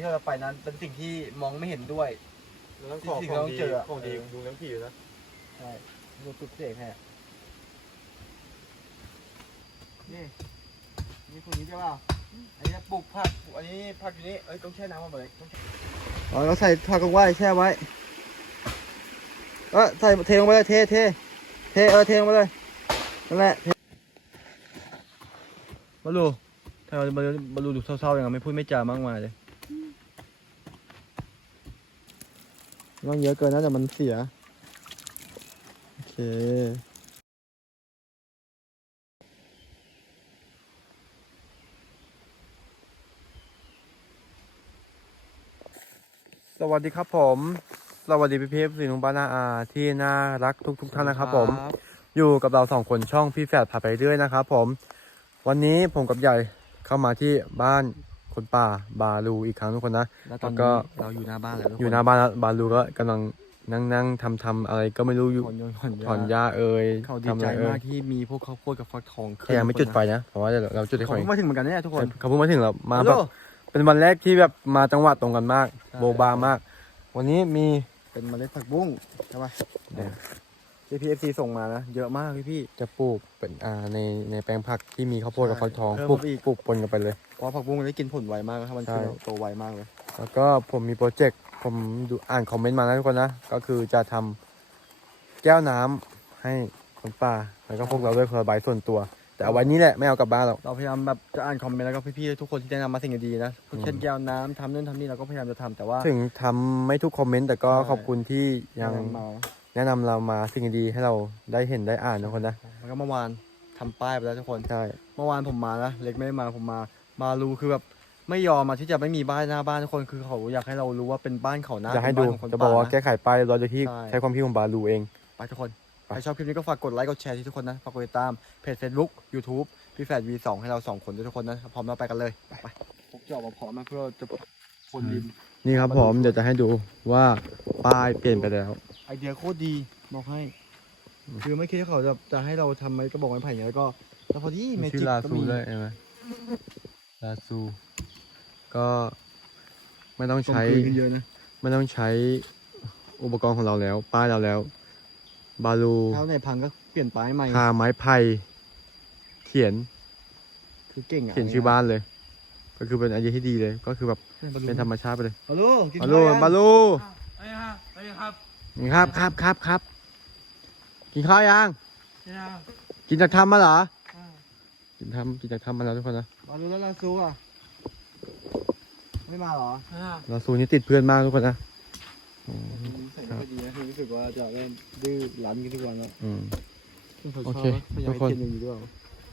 ที่เราไปนั้นเป็นสิ่งที่มองไม่เห็นด้วย เราต้องขอที่ขเราองต้องดีเจออะของดีเออ ดูน้ำผีนะ ใช่ดูปลุกเสกให้อะนี่นี่คนนี้ใช่ป่ะอันนี้ปลูกผักอันนี้ผักอยู่นี่เอ้ยต้องแช่น้ำมาเลยต้องแช่อ๋อเราใส่ผักกงไว้แช่ไว้ เออใส่เทลงไปเลยเทเทเทเออเทลงไปเลยนั่นแหละเทมาลูทำไมมาลูมาลูดูเศร้าๆอย่างนั้นไม่พูดไม่จามากมายเลย มันเยอะเกินนะแต่มันเสีย โอเคสวัสดีครับผม สวัสดีพี่เพฟสีนุงบ้านนาอาที่น่ารักทุกทุกๆท่านนะครับผม อยู่กับเราสองคนช่องพี่แฝดพาไปเรื่อยนะครับผม วันนี้ผมกับใหญ่เข้ามาที่บ้าน คนป่าบาลูอีกครั้งทุกคนนะ แล้วตอนแล้วก็นี้เราอยู่หน้าบ้านแล้วทุกคอยู่หน้าบ้านแล้วบาลูก็กำลังนั่งนั่งทำทำอะไรก็ไม่รู้อยู่ถอนยนต์ถอนถอนหญ้าเอ่ยเขาดีทำใจอะไรเอ่มายกที่มีพวกข้าวโพดกับฟักทองแต่ยังไม่จุดไฟนะเพราะว่าเดี๋ยวเราจุดให้เขาไฟเพิ่งมาถึงเหมือนกันเนี่ยทุกคน เขาเพิ่งมาถึงเรามาฮัลแบโหลบเป็นวันแรกที่แบบมาจังหวัดตรงกันมาก ใช่ โบบามาก วันนี้มี เป็นเมล็ดผักบุ้งใช่ป่ะเดี๋ยวที่พีเอฟซีส่งมานะเยอะมากพี่พี่ จะปลูกเป็นอ่าในในแปลงผักที่มีข้าวโพดกับใช่ฟักทองเพิ่มปลูกเข้าไปอีก ปลูกปนกันไปเลย เพราะว่าผักบุ้งมันได้กินผลไวมากนะถ้ามันใช่ขึ้นแล้วโตไวมากเลย แล้วก็ผมมีโปรเจกต์ผมดูอ่านคอมเมนต์มานะทุกคนนะ ก็คือจะทำแก้วน้ำให้คนป่า แล้วก็พวกเราด้วยคนละใบส่วนตัว แต่เอาไว้นี้แหละไม่เอากลับบ้านหรอก เราพยายามแบบจะอ่านคอมเมนต์แล้วก็พี่ๆทุกคนที่แนะนำมาสิ่งดีๆนะเช่นอืมแก้วน้ำทำนู่นทำนี่เราก็พยายามจะทำแต่ว่า ถึงทำไม่ทุกคอมเมนต์แต่ก็ใช่ ขอบคุณที่ยังแนะนำมาแนะนำเรามาสิ่งดีๆให้เราได้เห็นได้อ่านนะทุกคนนะแล้วก็เมื่อวานทำป้ายไปแล้วทุกคน ใช่ เมื่อวานผมมานะเล็กไม่ได้มาผมมา มารูคือแบบไม่ยอมมาที่จะไม่มีบ้านหน้าบ้านทุกคนคือเขาอยากให้เรารู้ว่าเป็นบ้านเขานะอยากให้เป็นดูบ้านของคนจะบอกว่าป่าแก้ไขป้ายเรียบร้อยโดยที่ใช่ ใช้ความคิดของบาลูเอง ไปทุกคนไปใครชอบคลิปนี้ก็ฝากกดไลค์กดแชร์ที่ทุกคนนะ ฝากกดติดตามเพจ Facebook YouTube พี่แฟด V2 ให้เราสองคนด้วยทุกคนนะ พร้อมเราไปกันเลย ไปพกจอบมาพร้อมมาเพื่อจะคนดิน นี่ครับผมเดี๋ยวจะให้ดูว่าป้ายเปลี่ยนไปแล้ว ไอเดียโคตรดีบอกให้ คือไม่คิดว่าเขาจะจะให้เราทำไม้กระบอกไม้ไผ่เนี่ยแล้วก็ แล้วพอดีเมชื่จิอกลาก็ซูมีด้วยใช่ไหม ลาซูก็ไม่ต้องกลมใช้กลืนกันเยอะนะไม่ต้องใช้อุปกรณ์ของเราแล้ว ป้ายเราแล้ว บาลูเท้าไหนพังก็เปลี่ยนป้ายใหม่ทาไม้ไผ่เขียน คือเก่งอะเขียนชื่อบ้านเลย ก็คือเป็นไอเดียที่ดีเลย ก็คือแบบเป็เป็นนธรรมชาติไปเลยฮัลโหลกินบาลูข้วยังบาลูไปครับไปครับนี่ครับครับครับครับกินข้าวยังนี่นะกินจากทำมาเหรออ่ากินทำกินจากทำมาแล้วทุกคนนะ บาลูแล้วลาซูอะ ไม่มาเหรออ่าลาซูนี่ติดเพื่อนมากทุกคนนะอืมใส่ไม่ค่อยดีนะคือรู้สึกว่าจะเริ่มดื้อรั้นกันทุกวันแล้วอืมซึ่งเขาโอชอเคบพยายามทุกคนให้เทียนอย่างนี้ด้วย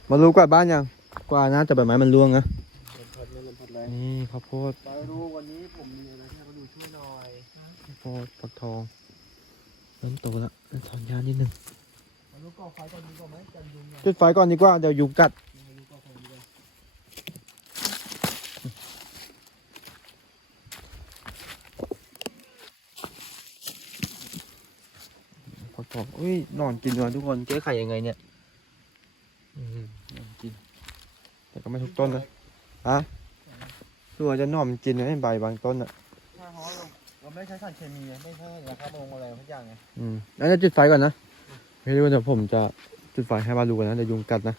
มารู้กวาดบ้านยัง กวาดนะแต่ใบไม้มันร่วงนะลมพัดเลยลมพัดแรงนี่ข้าวโพดบาลูวันนี้ผมมีอะไรให้บาลูช่วยหน่อยข้าวโพดฟักทองเริ่มโตแล้วเริ่มถอนยานิดนึงบาลูก่อไฟก่อนดีกว่าไหมกันยุงเนี่ยจุดไฟก่อนดีกว่าเดี๋ยวยุงกัด บาลูก่อไฟดีกว่า ฟักทองอุ้ยนอนกินเลยทุกคนแก้ไขยังไงเนี่ยอืมนอนกิน แต่ก็ไม่ทุกต้นนะฮะดูว่าจะนอนมันกินนะใบบางต้นอะใช่เพราะว่าเราเราไม่ใช้สารเคมีไงไม่ใช่นะครับลงอะไรทุกอย่างไงอืมแล้วจะจุดไฟก่อนนะไม่รู้ว่าเดี๋ยวผมจะจุดไฟให้บาลูกันนะเดี๋ยวยุงกัดนะ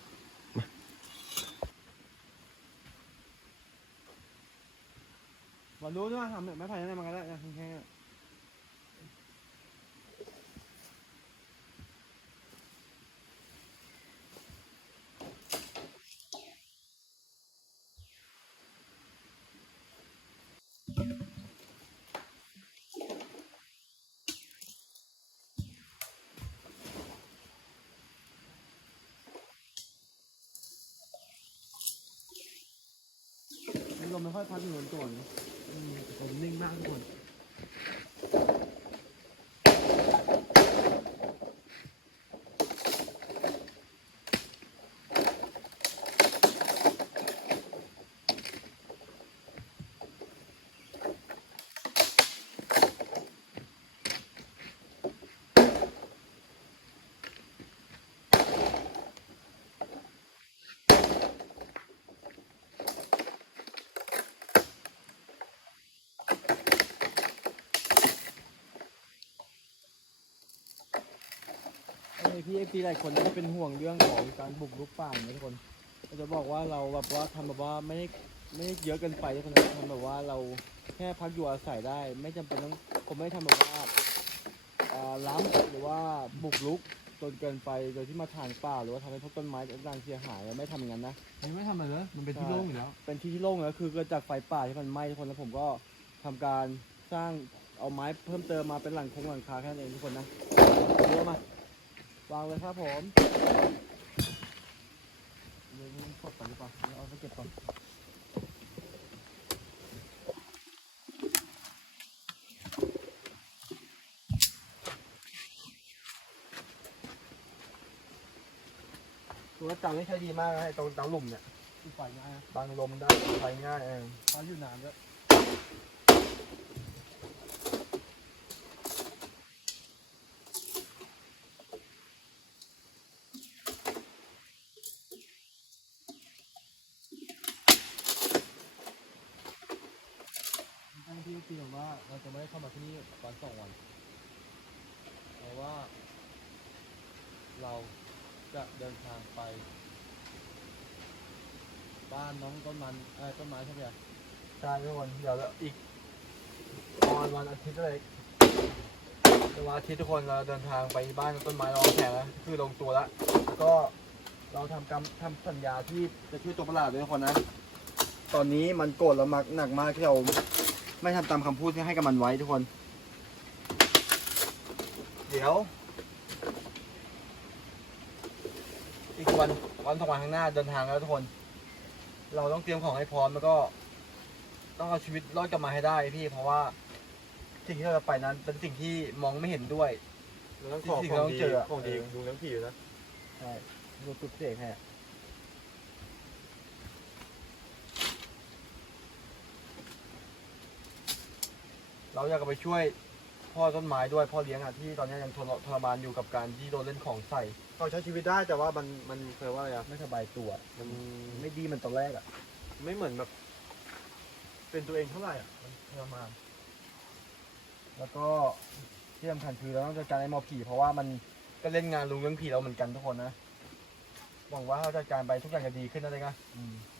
บาลูด้วยทำไม้ไผ่นั่นมาก็ได้นะแค่ๆ มไม่ค่อยพัดเหมือนก่อนนะผมนิ่งมากทุกคน พี่เอฟซีหลายคนที่เป็นห่วงเรื่องของการบุกรุกป่านะทุกคนก็จะบอกว่าเราแบบว่าทำแบบว่าไม่ได้ไม่ได้เยอะเกินไปทุกคนนะทำแบบว่าเราแค่พักอยู่อาศัยได้ ไม่จำเป็นต้องผมไม่ทำแบบว่าอ่าล้ำหรือว่าบุกรุกจนเกินไปโดยที่มาทางป่าหรือว่าทำให้พวกต้นไม้ต่างๆเสียหายไม่ทำอย่างนั้นนะไม่ทำอะไรเลยมันเป็นที่โล่งอยู่แล้ว เป็นที่ที่โล่งแล้วคือเกิดจากไฟป่าที่มันไหม้ทุกคนแล้วผมก็ทำการสร้างเอาไม้เพิ่มเติมมาเป็นหลังคงหลังคาแค่นั้นเองทุกคนนะเยอะมา วางเลยครับผมเดี๋ยวมันสดก่อนดีกว่าเดี๋ยวเอาไปเก็บก่อนตัวจังนี่ใช้ดีมากนะไอ้ตรงเตาหลุมเนี่ยคือไฟง่ายนะบังลมได้ไฟง่ายเองไฟอยู่นานด้วย ทั้งที่พี่บอกว่าเราจะไม่ได้เข้ามาที่นี่วันสองวัน เพราะว่า เราจะเดินทางไป บ้านน้อง ต้นมันเออต้นไม้ใช่ไหมอะใช่ทุกคนเดี๋ยวเราอีกตอนวันอาทิตย์เลยแต่วันอาทิตย์ทุกคนเราเดินทางไปบ้านต้นไม้รองแขกแล้วคือลงตัวแล้วแล้วก็เราทำกรรมทำสัญญาที่จะช่วยตัวประหลาดด้วยทุกคนนะ ตอนนี้มันโกรธเรามากหนักมากที่เราไม่ทำตามคำพูดที่ให้กับมันไว้ทุกคน เดี๋ยว อีกวันวันสองวันข้างหน้าเดินทางแล้วทุกคน เราต้องเตรียมของให้พร้อมแล้วก็ ต้องเอาชีวิตรอดกลับมาให้ได้พี่ เพราะว่าสิ่งที่เราจะไปนั้น เป็นสิ่งที่มองไม่เห็นด้วยเราต้องขอที่ขเราองต้องดีเจออะของดีเออดูเรื่องผีอยู่นะใช่ดูตุดเสกให้อะเราอยากจะไปช่วย พ่อต้นไม้ด้วยพ่อเลี้ยงอะที่ตอนนี้ยังทรทรมานอยู่กับการที่โดนเล่นของใส่เขาใช้ชีวิตได้แต่ว่ามันมันเคยว่าอะไรอะไม่สบายตัวมันไม่ดีเหมันตอนแรกอะ ไม่เหมือนแบบ เป็นตัวเองเท่าไหร่อะมันทรมาน แล้วก็ที่สำคัญคือเราต้องจัดการไอ้หมอผีเพราะว่ามันก็เล่นงานลุงเรื่องผีเราเหมือนกันทุกคนนะหวังว่าเราจัดการไปทุกอย่างจะดีขึ้นนะเลยนะพอ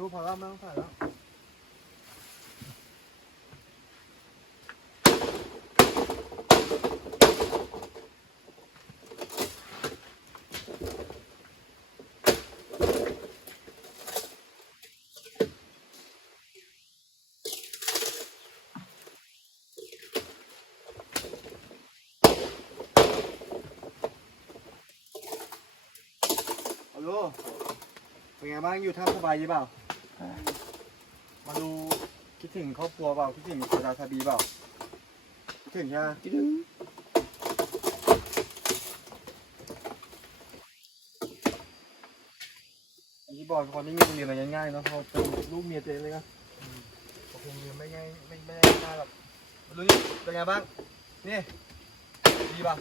รู้พอแล้วไม่ต้องถ่ายแล้วฮัลโหลเป็นไงบ้างอยู่ท่าสบายดีเปล่า ดูคิดถึงครอบครัวเปล่าคิดถึงสดาทาบีเปล่าคิดถึงใช่ไหมคิดถึงที่บอกคนที่มีคนเรียนอะไรง่ายๆเนอะเพอเป็นลูกเมียตัวเองเลยนะก็คงเรียนไม่ง่ายไม่ไม่ได้ง่ายหรอกมาดูนี่เป็นไงบ้างนี่ดีป่ะ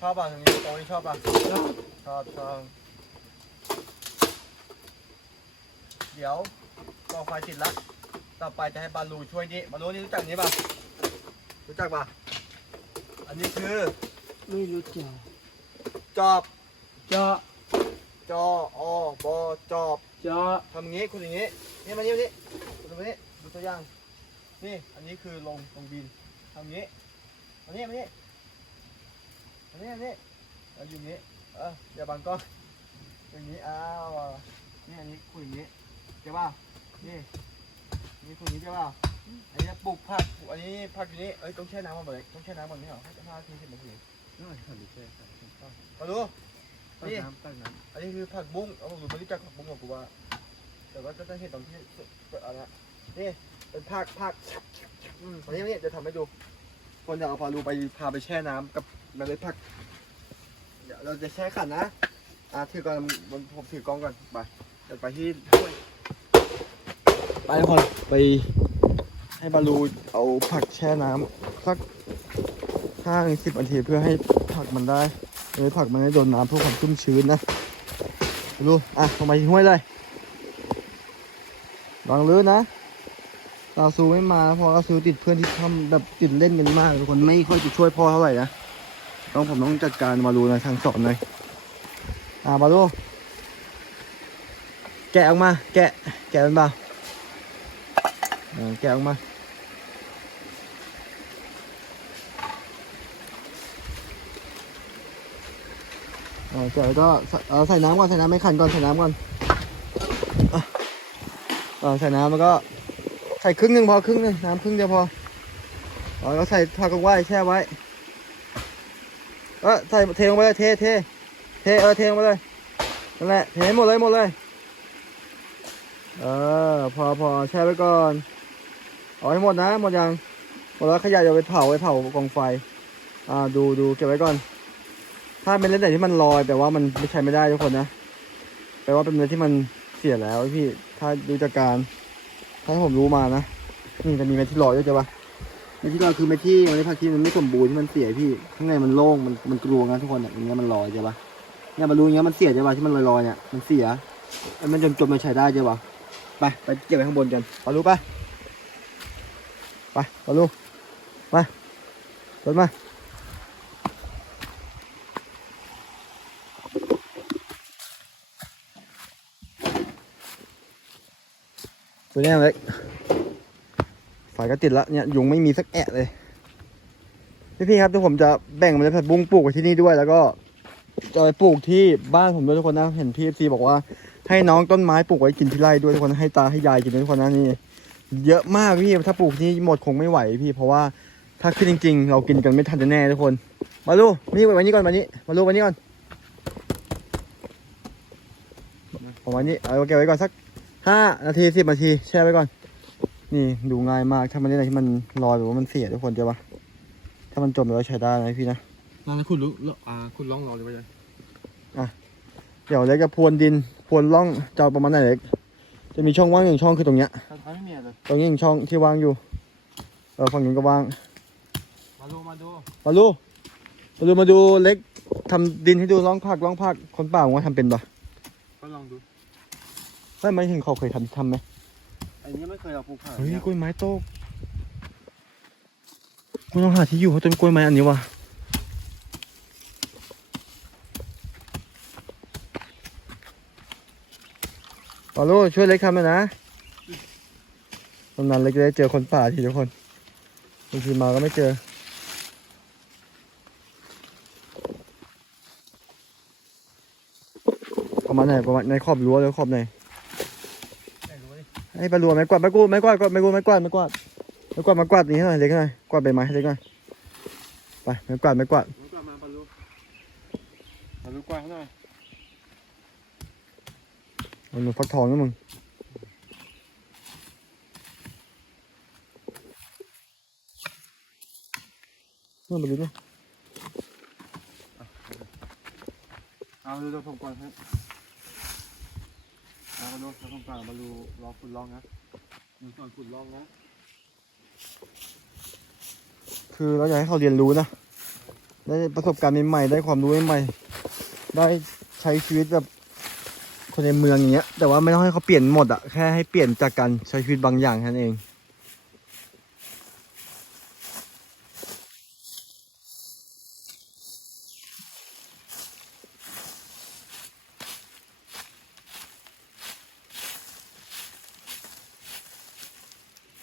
ชอบป่ะตรงนี้ตรงนี้ชอบป่ะชอบชอบชอบเดี๋ยว ต่อไฟติดละต่อไปจะให้บาลูช่วยนี่บาลูนี่รู้จักนี้ป่ะรู้จักป่ะอันนี้คือไม่รู้จักจอบเจาะจออบอจอบเจาะทำอย่างงี้คุณอย่างงี้นี่มานี่มานี่คุณดูมานี่ดูตัวอย่างนี่อันนี้คือลงลงบินทำอย่างงี้มานี่มานี่มานี่มานี่เอาอยู่อย่างงี้เอออย่าบังกล้องอย่างงี้อ้าวนี่อันนี้คุยอย่างงี้ใช่ป่ะ นี่นี่คุยอย่างงี้ใช่ป่ะอันนี้ปลูกผักปลูกอันนี้ผักอยู่นี่เอ้ยต้องแช่น้ำมันบ่อยต้องแช่น้ำมันนี่เหรอให้ห้าทีสิบนาทีน่าจะทำดีแค่มาดูตั้งนี่น้ำตั้งน้อันนี้คือผักบุ้งเอาผมไม่รู้จักผักบุ้งหรอกกูว่า แต่ว่าก็จะเห็นตอนที่เปิดอะไรนะนี่เป็นผักผักอืมอันนี้นี่จะทำให้ดู คนอยากเอาพาลูไปพาไปแช่น้ำกับเมล็ดผักเดี๋ยวเราจะแช่ขันนะอะถือก่อนผมผมถือกล้องก่อนไปเดี๋ยวไปที่ถ้วย ไปทุกคนไปให้บาลูเอาผักแช่น้ำสักห้าสิบนาทีเพื่อให้ผักมันได้เอ้ยผักมันให้โดนน้ำเพื่อความชุ่มชื้นนะดูอะลงไปที่ห้วยเลยวางลื่นนะกาซูไม่มาพราะกาซูติดเพื่อนที่ทำแบบติดเล่นกันมากทุกคนไม่ค่อยจะช่วยพ่อเท่าไหร่นะต้องผมต้องจัดการมารูนะทางสอนเลยอะมาดูแกะออกมา แกะ แกะเป็นเปล่าอ่า แกะออกมาเอเสร็จแล้วก็ใส่น้ำก่อนใส่น้ำไม่ขันก่อนใส่น้ำก่อนเออใส่น้ำแล้วก็ใส่ครึ่งหนึ่งพอครึ่งหนึ่งน้ำครึ่งเดียวพอเออแล้วใส่ผักกงไว้แช่ไว้เออใส่เทลงไปเลยเทเทเทเออเทลงไปเลยนั่นแหละเทให้หมดเลยหมดเลย เออพอพอแช่ไว้ก่อน เอาให้หมดนะ หมดยังหมดแล้วขยะอย่าไปเผาไปเผากองไฟ อ่าดูดูเก็บไว้ก่อน ถ้าเป็นเลือดที่มันลอยแต่ว่ามันไม่ใช้ไม่ได้ทุกคนนะแปลว่าเป็นเลือดที่มันเสียแล้วพี่ ถ้าดูจากการถ้าผมรู้มานะนี่จะมีเม็ดที่ลอยด้วยใช่ปะเม็ดที่ลอยคือเม็ดที่มันไม่พักที่มันไม่สมบูรณ์ที่มันเสียพี่ข้างในมันโล่งมันมันกลวงนะทุกคนอย่างเงี้ยมันลอยใช่ปะเนี่ยมารู้อย่างเงี้ยมันเสียใช่ปะที่มันลอยลอยๆเนี่ยมันเสียไอ้มันจมจมๆมันใช้ได้ใช่ปะไปไปเก็บไว้ข้างบนกันปรู้ปะ ไปปารู้มาเดินมาตัวเนี้ยเล็กไฟก็ติดละเนี่ยยุงไม่มีสักแอะเลยพี่พี่ๆครับเดี๋ยวผมจะแบ่งเมล็ดผักบุ้งปลูกไว้ที่นี่ด้วยแล้วก็จะไปปลูกที่บ้านผมด้วยทุกคนนะเห็นพี่ซีบอกว่าให้น้องต้นไม้ปลูกไว้กินที่ไร่ด้วยทุกคนให้ตาให้ยายกินด้วยทุกคนนะนี่ เยอะมากพี่ถ้าปลูกที่หมดคงไม่ไหวพี่เพราะว่าถ้าขึ้นจริง ๆ เรากินกันไม่ทันแน่ๆทุกคน มาลูนี่วันนี้ก่อนวันนี้ มาลูวันนี้ก่อนเอาวันนี้เอาเก็บไว้ก่อนสักห้านาทีสิบนาทีแช่ไว้ก่อน นี่ดูง่ายมากถ้ามันนี่อะไรที่มันลอยหรือว่ามันเสียทุกคนเจอปะถ้ามันจมแล้วใช้ได้นะพี่นะนั่นนะคุณรู้แล้วอ่าคุณลองรอเลยไปเลยเดี๋ยวเล็กจะพรวนดินพรวนร่องจะเอาประมาณไหนเล็ก จะมีช่องว่างหนึ่งช่องคือตรงเนี้ยทำไม่มีอะไรตรงนี้หนึ่งช่องที่ว่างอยู่ เออฝั่งนู้นก็ว่าง มาดูมาดูมาดูมาดูมาดูเล็กทำดินให้ดูร่องผักร่องผักคนป่าผมว่าทำเป็นปะก็ลองดูไม่ไม่ถึงเขาเคยทำทำไหมอันนี้ไม่เคยเราปลูกผักเฮ้ยกล้วยไม้โตกกูต้องหาที่อยู่เขาต้นกล้วยไม้อันนี้วะ ปาโลช่วยเล็กทำหน่อยนะตอนนั้นเล็กได้เจอคนป่าทีทุกคนบางทีมาก็ไม่เจอ ประมาณไหนประมาณในขอบรั้วหรือขอบไหนไม่รู้ดิให้ปลาลัวไม้กวาดไม้กูไม้กวาดไม้กูไม้กวาดไม้กวาดไม้กวาดไม้กวาดนี้หน่อยเล็กหน่อยกวาดใบไม้เล็กหน่อยไปไม้กวาดไม้กวาดมันกว่ามาปลาลูปลาลูกวางหน่อย มันเหมือนฟักทองนะมึงนู่นไปดูนู่นเอาดูดูผมก่อนครับเอาปลาลูเราต้องการปลาลูรอคุณลองนะมึงก่อนคุณลองนะ คือเราอยากให้เขาเรียนรู้นะ ได้ประสบการณ์ใหม่ๆ ได้ความรู้ใหม่ๆ ได้ใช้ชีวิตแบบ คนในเมืองอย่างเงี้ย แต่ว่าไม่ต้องให้เขาเปลี่ยนหมดอะแค่ให้เปลี่ยนจากการใช้ชีวิตบางอย่างแค่นั้นเอง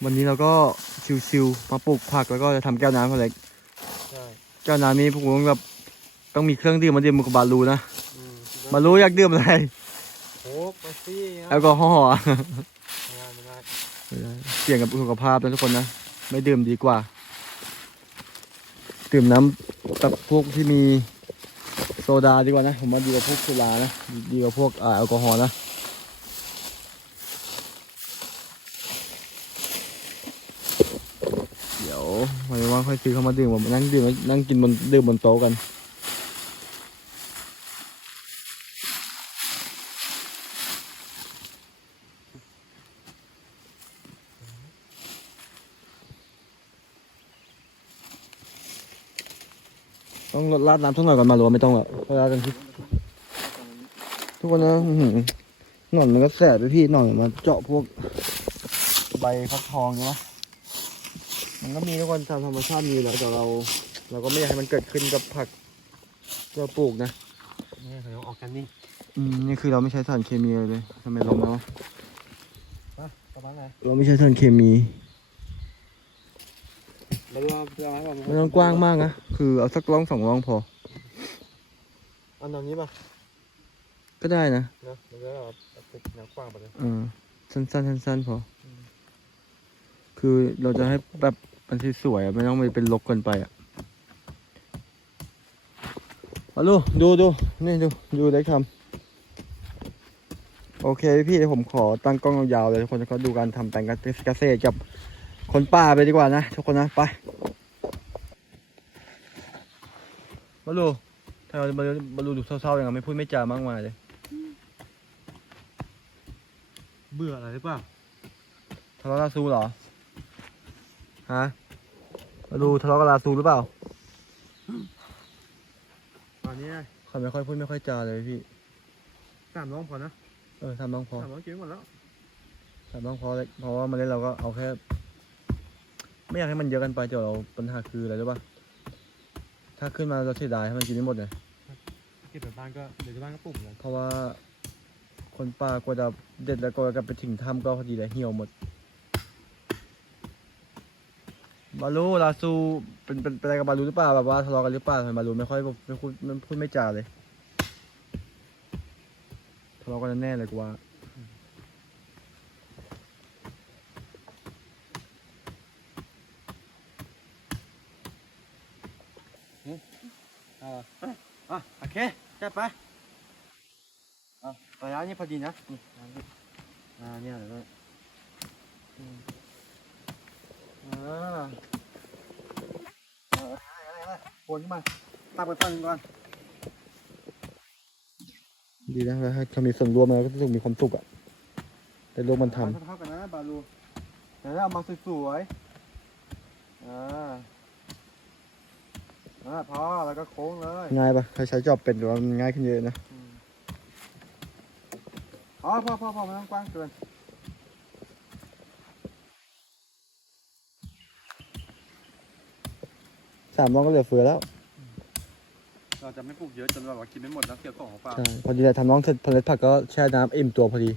วันนี้เราก็ชิวๆมาปลูกผักแล้วก็จะทำแก้วน้ำเขาเล็กใช่แก้วน้ำนี้พวกผมแบบต้องมีเครื่องดื่มมาดื่มกับบาลูนะอืมบาลูอยากดื่มอะไรโอ้ปลาซี่ แอลกอฮอล์อะไม่ได้ไม่ได้เสี่ยงกับสุขภาพนะทุกคนนะ ไม่ดื่มดีกว่า ดื่มน้ำกับพวกที่มีโซดาดีกว่านะ ผมว่าดีกว่าพวกสุรานะ ดีกว่าพวกอ่าแอลกอฮอล์นะเดี๋ยววันว่างค่อยซื้อเข้ามาดื่มมานั่งดื่มนั่งกินบนดื่มบนโต๊ะกัน ต้องลด ราดน้ำสักหน่อยก่อนมาหรือว่าไม่ต้องหรอกราดกันที่ทุกคนนะอื้อหือหนอนมันก็แสบไปพี่หนอนมันเจาะพวกใบฟักทองใช่ไหมมันก็มีทุกคนตามธรรมชาติมีแหล้วแต่เรา เราก็ไม่อยากให้มันเกิดขึ้นกับผักที่เราปลูกนะ นี่เขาออกกันนี่อืมนี่คือเราไม่ใช้สารเคมีเลยทำไมลงแล้วะประมาณไหน เราไม่ใช้สารเคมี เราดูเราให้ผ มไม่ต้องกว้างมากนะ คือเอาสักร่องสองร่องพออันตรงนี้ป่ะก็ได้นะเนาะมันก็แบบติดแนวกว้างไปเลยเออสั้นๆสั้นๆพออคือเราจะให้แบบมันสวยๆอะไม่ต้องไปเป็นลกเกินไปอะมาดูดูดูนี่ดูดูได้คำโอเคพี่เดี๋ยวผมขอตั้งกล้องยาวๆเลยทุกคนแล้วก็ดูการทำแปลงเกษตรกับ คนป่าไปดีกว่านะทุกคนนะไปมาดูถ้าเรามาดูมาดูดูเศร้าๆอย่างนั้นไม่พูดไม่จามากมายเลย เบื่ออะไรหรือเปล่าทะเลาะกับลาซูเหรอ ฮะ มาดูทะเลาะกับลาซูหรือเปล่า ตอนนี้เขาไม่ค่อยพูดไม่ค่อยจาเลยพี่ สามน้องพอนะ เออทำน้องพอสามน้องกินหมดแล้วทำน้องพอเลยเพราะว่ามาเล่นเราก็เอาแค่ ไม่อยากให้มันเยอะเกันไปเดี๋ยวเราปัญหาคืออะไรรู้ป่ะถ้าขึ้นมาเราเสียดายให้มันกินไม่หมดเลยเก็บไปบ้านก็เดี๋ยวที่บ้านก็ปลูกเลยเพราะว่าคนป่ากว่าจะเด็ดแล้วก็กลับไปถึงถ้ำก็พอดีเลยเหี่ยวหมดบาลูลาซูเป็นเป็นเป็นอะไรกับบาลูหรือเปล่าแบบว่าทะเลาะกันหรือเปล่าทำไมบาลูไม่ค่อยไม่พูดไม่พูดไม่จาเลยทะเลาะกันแน่ๆเลยกูว่า อ่าอะโอเคจัดไปอะระยะนี้พอดีนะนี่อันนี้อ่าเนี่ยเดี๋ยวอืมอ่าโอนขึ้นมาตักไปฝั่งหนึงก่อน ดีนะแล้วถ้ามีส่วนร่วมแล้วก็รู้สึกมีความสุขอะแต่ร่วมมันทำ เท่าๆกันนะบาลูเดี๋ยวเอามาสวยๆอ่า อ่าพอแล้วก็โค้งเลยำง่ายปะถ้าใช้จอบเป็นหรือว่ามันง่ายขึ้นเยอะนะอืมอ๋อพอพอพอไม่ต้องกว้างเกินสามร่องก็เหลือเฟือแล้ว เราจะไม่ปลูกเยอะจนแบบว่ากินไม่หมดแล้วเกี่ยวของของเปล่า ใช่ พอดีเลยทำน้องเสร็จผลิตผักก็แช่น้ำอิ่มตัวพอดี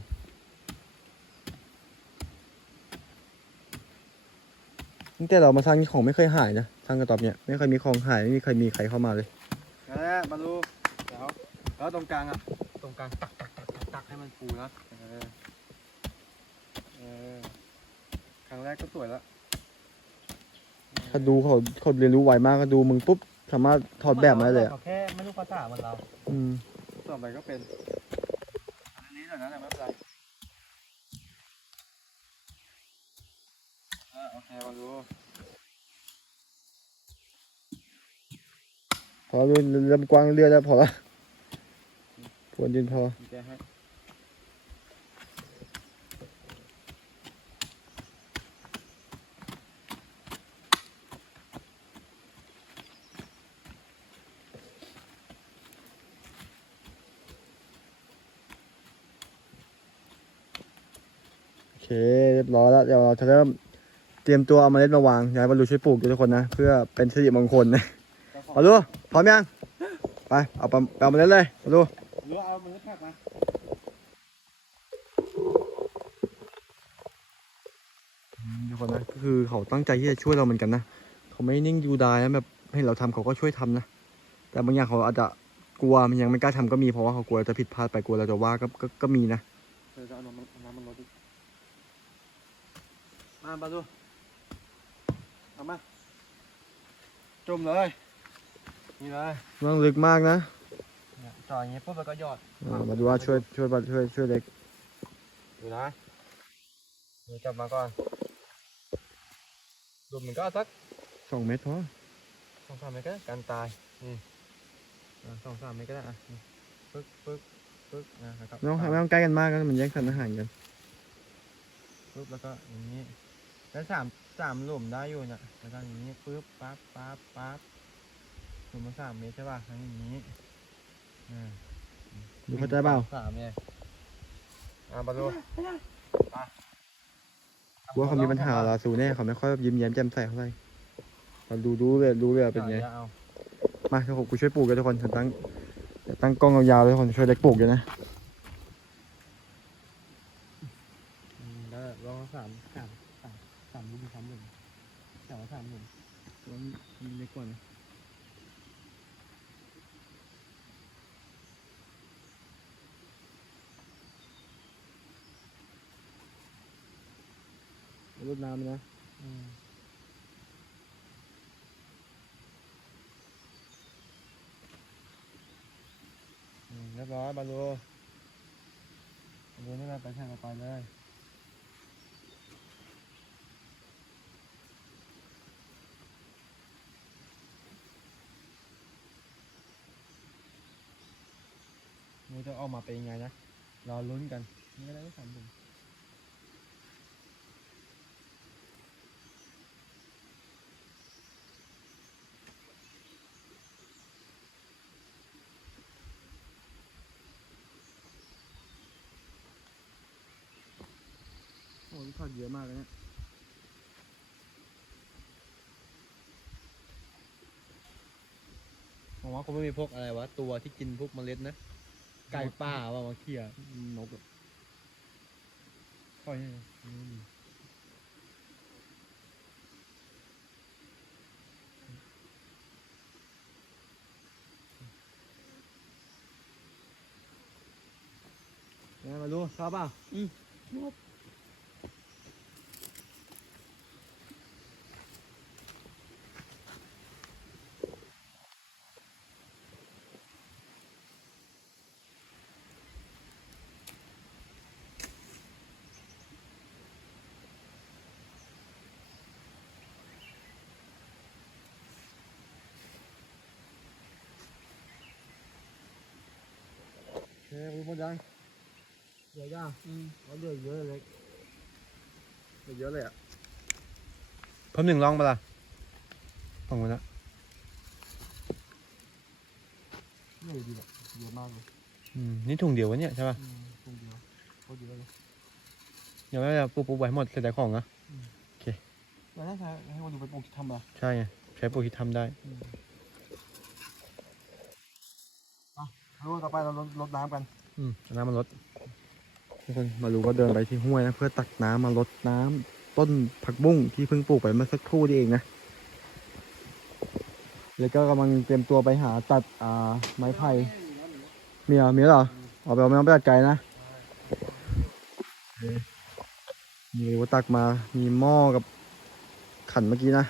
ตั้งแต่เรามาสร้างนี่ของไม่เคยหายนะสร้างกระต๊อบเนี่ยไม่เคยมีของหายไม่มีใครมีใครเข้ามาเลยนั่นแหละมาดูเดี๋ยวแล้วตรงกลางอะตรงกลางตักตักตักตักตักให้มันฟูนะเออเออครั้งแรกก็สวยแล้วถ้าดูเขาเขาเรียนรู้ไวมากก็ดูมึงปุ๊บสามารถถอดแบบมาได้เลยอะแค่ไม่รู้ภาษาเหมือนเราอืมต่อไปก็เป็นอันนี้หน่อยนะแต่ไม่เป็นไรอะ โอเคมาดูพอเริ่มกว้างเรื่อยแล้วพอละพวนดินพอมีแกให้โอเคเรียบร้อยแล้วเดี๋ยวเราจะเริ่มเต รียมตัวเอาเมล็ดมาวางอยากให้บรรลุช่วยปลูกด้วยทุกคนนะ เพื่อเป็นสิริมงคลนะเจ้าของบรรลุพร้อมยัง ไป เอาปะเอาเมล็ดเลยบรรลุหรือว่าเอามือผักมาทุกคนนะคือเขาตั้งใจที่จะช่วยเราเหมือนกันนะเขาไม่นิ่งดูดายนะแบบให้เราทำเขาก็ช่วยทำนะ แต่บางอย่างเขาอาจจะกลัวมันยังไม่กล้าทำก็มีเพราะว่าเขากลัวจะผิดพลาดไปกลัวเราจะว่าก็ก็ก็มีนะเดี๋ยวจะเอาน้ำมันเอาน้ำมันลดดิมาบาดู เอามา จุ่มเลย นี่เลยไม่ต้องลึกมากนะเนี่ยจ่ออย่างงี้ปุ๊บแล้วก็หยอด อ่ามาดูว่าช่วยช่วยช่วยช่วยเล็กดูนะนี่จับมาก่อนดูดมันก็สักสองเม็ดพอสองสามเมตรก็ได้กันตาย นี่อะสองสามเมตรก็ได้อะนี่ปึ๊กปึ๊กปึ๊กนะแล้วก็ไม่ต้องไม่ต้องใกล้กันมากนะมันแย่งสารอาหารกัน ปึ๊บแล้วก็อย่างนี้ แล้วสามสามหลุมได้อยู่เนี่ยแล้วก็อย่างนี้ปึ๊บปั๊บปั๊บปั๊บหลุมมาสามเมตรใช่ป่ะทั้งอย่างนี้อ่าดูเข้าใจเปล่าสามไงอ่าบาลูกูว่าเขามีปัญหาลาซูแน่เขาไม่ค่อยยิ้มแย้มแจ่มใสเท่าไหร่เราดูรู้เลยรู้เลยว่าเป็นไงอย่าเอามาทุกคนกูช่วยปลูกกันทุกคนเดี๋ยวตั้งเดี๋ยวตั้งกล้องยาวๆเลยทุกคนช่วยเล็กปลูกกันนะ อืมแล้วลองสามสามสามสามลูกสามหนึ่งแต่ว่าสามหนึ่ง เล็กกว่านะ รดน้ำนะอืมอืมเรียบร้อยบาลูบาลูนี่เราไปแข่งกันไปเลยนี่จะออกมาเป็นยังไงนะ รอลุ้นกัน นี่ก็ได้สามบุญโอ้ยทอด เยอะมากเลยเนี่ยผมว่าคงไม่มีพวกอะไรวะ ตัวที่กินพวกเมล็ดนะ ไก่ป่าว่ามาเขี่ยนกอะปล่อยให้อืมเนี่ยมาดูชอบเปล่าอืม ชอบโอเครู้หมดยังเดี๋ยวย่าอืมเขาเดือดเยอะเลยเหลือเยอะเลยอะเพิ่มหนึ่งลองปะล่ะฟังมันนะเหลือดีแบบเยอะมากเลยอืมนี่ถุงเดียววะเนี่ยใช่ป่ะอืมตรงเดียวโคตรเยอะเลยอย่าไม่ได้ปุ๊บปุ๊บไว้ให้หมดเสร็จแต่ของนะแล้วถ้าใช้ให้คนดูไปปลูกทำอะไรใช่ไงใช้โปรที่ทำได้ รู้ต่อไปเราลดลดน้ำกันอืมน้ำมันลดทุกคนมารู้ก็เดินไปที่ห้วยนะเพื่อตักน้ำมาลดน้ำต้นผักบุ้งที่เพิ่งปลูกไปเมื่อสักครู่นี่เองนะแล้วก็กำลังเตรียมตัวไปหาตัดอ่าไม้ไผ่เมียเมีเหรอเอาไปเอาไม่ต้องไปตัดไกลนะมีว่าตักมามีหม้อกับขันเมื่อกี้นะ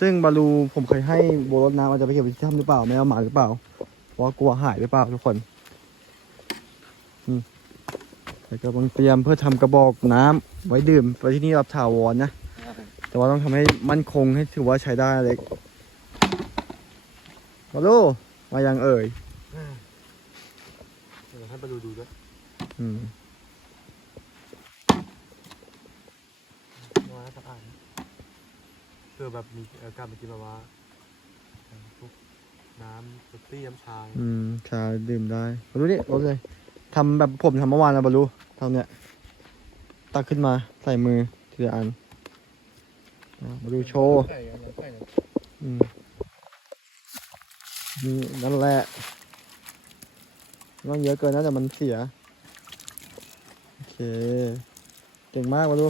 ซึ่งบาลูผมเคยให้โบรดน้ำอาจจะไปเก็บไว้ที่ถ้ำหรือเปล่าไม่เอาหมาหรือเปล่า ว่ากลัวหายหรือเปล่าทุกคนแล้วก็กำลังเตรียมเพื่อทำกระบอกน้ำไว้ดื่มไว้ที่นี่รับถาวรนะ แต่ว่าต้องทำให้มั่นคงให้ถือว่าใช้ได้เล็กมาดูมายังเอ่ยเดี๋ยวให้ไปดูดูด้วยอืมว่าสะอาดเพื่อแบบมีเอ่อการไปกินแบบว่าเอ่อพวก น้ำสตี้น้ำชาอืมชาดื่มได้มาดูนี่รถเลยทำแบบผมทำเมื่อวานนะบารูทำเนี่ย ตักขึ้นมาใส่มือทีละอันอะมาดูโชว์ ใส่กันใส่กันอืมนี่นั่นแหละไม่ต้องเยอะเกินนะแต่มันเสีย โอเค เก่งมากมาดู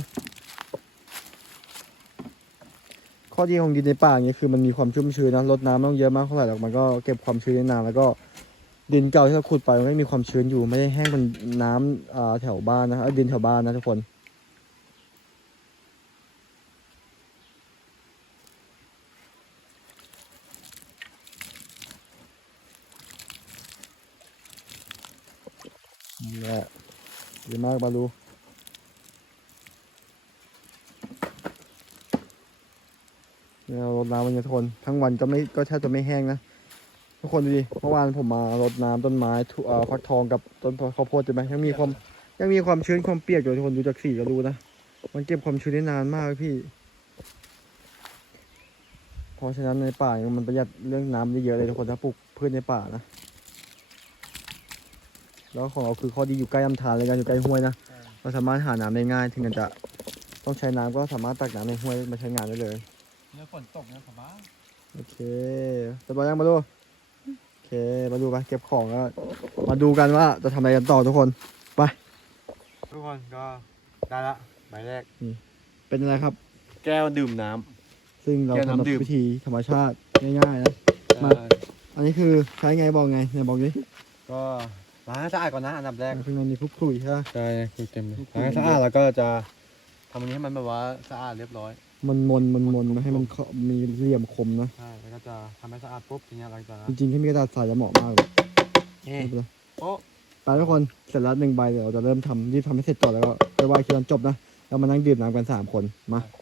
อดีของดินในป่าอย่างเงี้ยคือมันมีความชุ่มชื้นนะรดน้ำไม่ต้องเยอะมากเท่าไหร่หรอกมันก็เก็บความชื้นได้นานแล้วก็ดินเก่าที่เราขุดไปมันไม่มีความชื้นอยู่ไม่ได้แห้งเป็นน้ำแถวบ้านนะดินแถวบ้านนะทุกคนนี่แหละดีมากบาลู เนี่ยรารดน้ำมันจะทนทั้งวันก็ไม่ก็แทบจะไม่แห้งนะทุกคนดูดิเมื่อวานผมมารดน้ำต้นไม้ทุ่อฟักทองกับต้นข้าวโพดใช่ไหมยังมีความยังมีความชื้นความเปียกอยู่ทุกคนดูจากสีก็รู้นะมันเก็บความชื้นได้นานมากพี่เพราะฉะนั้นในป่ามันประหยัดเรื่องน้ำได้เยอะเลยทุกคนถ้าปลูกพืชในป่านะแล้วของเราคือข้อดีอยู่ใกล้ลำธารเลยกันอยู่ใกล้ห้วยนะเราสามารถหาน้ำได้ง่าย ถึงกันจะต้องใช้น้ำก็สามารถตักน้ำในห้วยมาใช้งานได้เลย เนี่ยฝนตกเนี่ยผมว่าโอเคสบายยังมาดูโอเคมาดูไปเก็บของแล้วมาดูกันว่าจะทำอะไรกันต่อทุกคนทุกคนก็ได้ละหมายแรกเป็นอะไรครับ แก้วดื่มน้ซึ่งเราแก้วทำแบบน้ำดื่ม วิธีธรรมชาติง่ายๆนะำมาอันนี้คือใช้ไงบอกไงเนี่ยบอกดิก็ล้างให้สะอาดก่อนนะอันดับแรกข้างในมีพวกคุยใช่ไหมใช่คือเต็มเลยทุกคนล้างให้สะอาดแล้วก็จะทำอันนี้ให้มันแบบว่าสะอาดเรียบร้อย มันมนมันมนไม่ให้มันเข้ามีเหลี่ยมคมนะ ใช่ แล้วก็จะทำให้สะอาดปุ๊บทีเนี้ยเราจะจริงๆที่มีกระดาษทรายจะเหมาะมากเลยนี่ไม่เป็นไรโป๊ะไปทุกคนเสร็จแล้วหนึ่งใบเดี๋ยวเราจะเริ่มทำรีบทำให้เสร็จก่อนแล้วก็ไปไหว้คิดตอนจบนะเรามานั่งดื่มน้ำกันสามคนมาโอเค